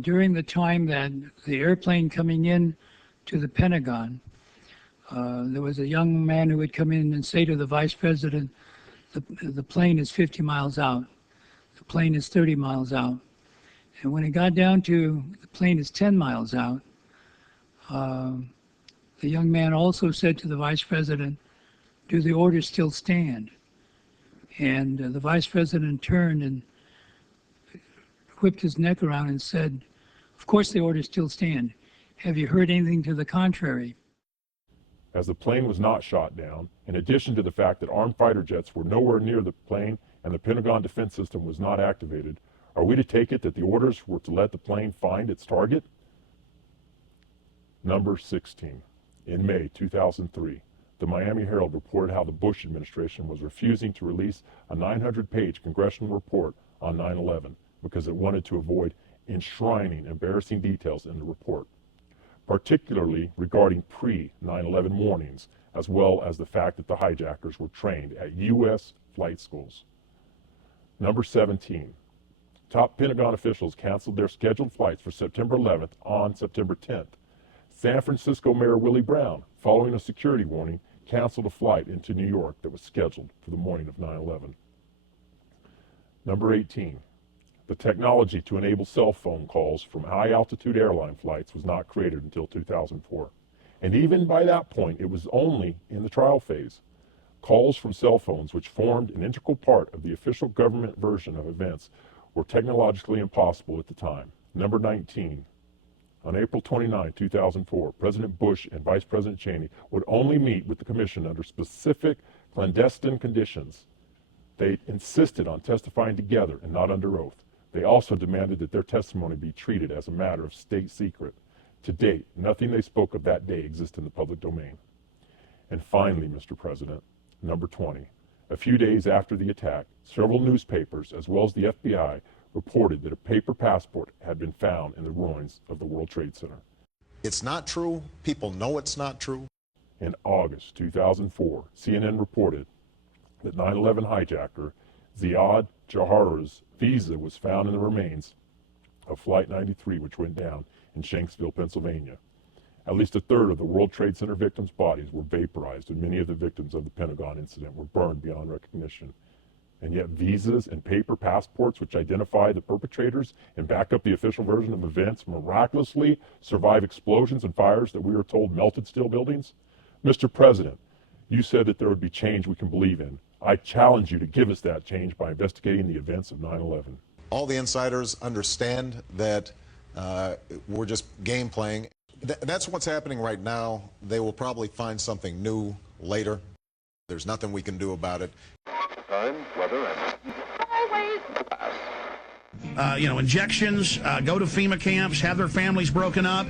During the time that the airplane coming in to the Pentagon, there was a young man who would come in and say to the vice president, the plane is 50 miles out, the plane is 30 miles out. And when it got down to the plane is 10 miles out, the young man also said to the vice president, do the orders still stand? And the vice president turned and whipped his neck around and said, of course the orders still stand. Have you heard anything to the contrary? As the plane was not shot down, in addition to the fact that armed fighter jets were nowhere near the plane and the Pentagon defense system was not activated, are we to take it that the orders were to let the plane find its target? Number 16. In May 2003, the Miami Herald reported how the Bush administration was refusing to release a 900-page congressional report on 9/11 because it wanted to avoid enshrining embarrassing details in the report, particularly regarding pre-9/11 warnings, as well as the fact that the hijackers were trained at U.S. flight schools. Number 17. Top Pentagon officials canceled their scheduled flights for September 11th on September 10th. San Francisco Mayor Willie Brown, following a security warning, canceled a flight into New York that was scheduled for the morning of 9/11. Number 18. The technology to enable cell phone calls from high-altitude airline flights was not created until 2004. And even by that point, it was only in the trial phase. Calls from cell phones, which formed an integral part of the official government version of events, were technologically impossible at the time. Number 19. On April 29, 2004, President Bush and Vice President Cheney would only meet with the Commission under specific clandestine conditions. They insisted on testifying together and not under oath. They also demanded that their testimony be treated as a matter of state secret. To date, nothing they spoke of that day exists in the public domain. And finally, Mr. President, number 20. A few days after the attack, several newspapers, as well as the FBI, reported that a paper passport had been found in the ruins of the World Trade Center. It's not true. People know it's not true. In August 2004, CNN reported that 9/11 hijacker Ziad Jahara's visa was found in the remains of Flight 93, which went down in Shanksville, Pennsylvania. At least a third of the World Trade Center victims' bodies were vaporized, and many of the victims of the Pentagon incident were burned beyond recognition. And yet visas and paper passports which identify the perpetrators and back up the official version of events miraculously survive explosions and fires that we are told melted steel buildings? Mr. President, you said that there would be change we can believe in. I challenge you to give us that change by investigating the events of 9/11. All the insiders understand that we're just game playing. That's what's happening right now. They will probably find something new later. There's nothing we can do about it. Time, weather, and always injections, go to FEMA camps, have their families broken up.